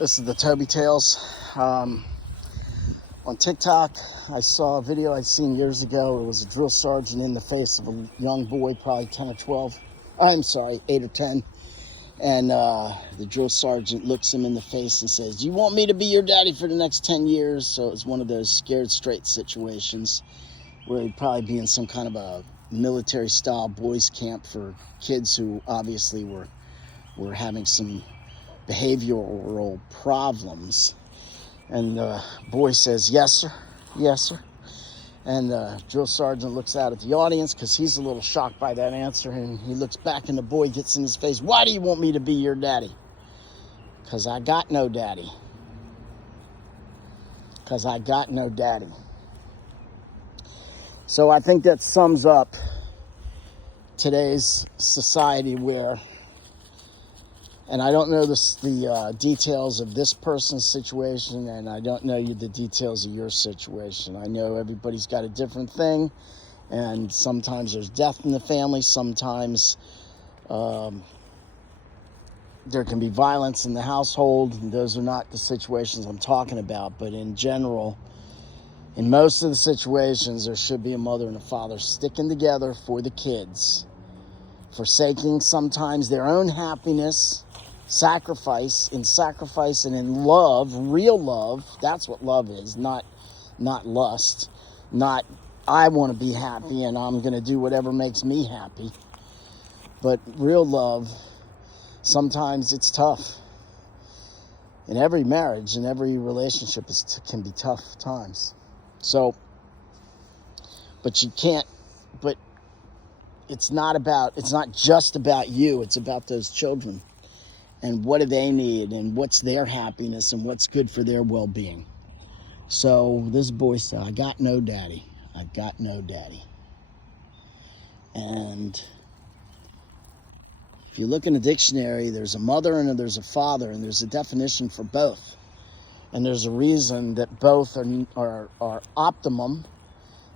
This is the Tobi Tails. On TikTok, I saw a video I'd seen years ago. It was a drill sergeant in the face of a young boy, probably 10 or 12. I'm sorry, 8 or 10. And the drill sergeant looks him in the face and says, "Do you want me to be your daddy for the next 10 years? So it was one of those scared straight situations where he'd probably be in some kind of a military-style boys camp for kids who obviously were having some behavioral problems." And the boy says, "Yes, sir. Yes, sir." And the drill sergeant looks out at the audience because he's a little shocked by that answer. And he looks back and the boy gets in his face. "Why do you want me to be your daddy?" "Because I got no daddy. Because I got no daddy." So I think that sums up today's society where, and I don't know the details of this person's situation, and I don't know the details of your situation. I know everybody's got a different thing, and sometimes there's death in the family. Sometimes there can be violence in the household, and those are not the situations I'm talking about. But in general, in most of the situations, there should be a mother and a father sticking together for the kids, forsaking sometimes their own happiness, sacrifice and in love, real love. That's what love is, not lust, not I want to be happy and I'm going to do whatever makes me happy. But real love, sometimes it's tough. In every marriage, in every relationship, can be tough times. So, but it's not just about you, it's about those children. And what do they need, and what's their happiness, and what's good for their well-being. So this boy said, "I got no daddy. I got no daddy." And if you look in the dictionary, there's a mother and there's a father, and there's a definition for both. And there's a reason that both are optimum,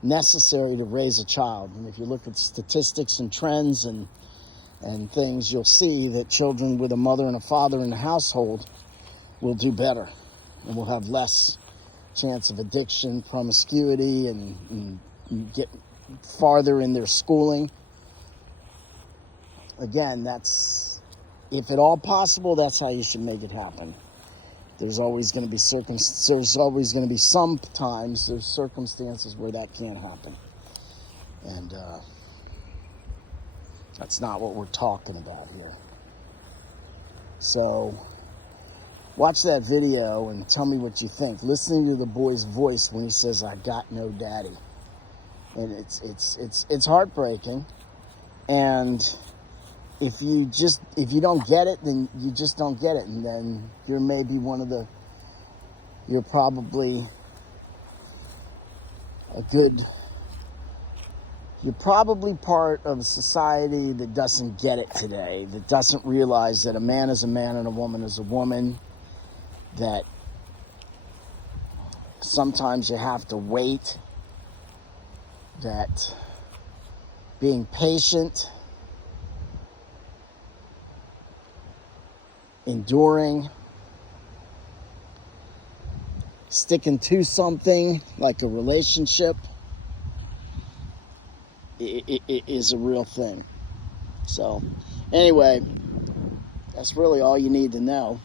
necessary to raise a child. And if you look at statistics and trends and things, you'll see that children with a mother and a father in the household will do better and will have less chance of addiction, promiscuity, and get farther in their schooling. Again, that's, if at all possible, that's how you should make it happen. There's always going to be sometimes there's circumstances where that can't happen. And that's not what we're talking about here. So watch that video and tell me what you think. Listening to the boy's voice when he says, "I got no daddy." And it's heartbreaking. And if you don't get it, then you just don't get it. And then you're probably you're probably part of a society that doesn't get it today, that doesn't realize that a man is a man and a woman is a woman, that sometimes you have to wait, that being patient, enduring, sticking to something like a relationship, it is a real thing. So anyway, that's really all you need to know.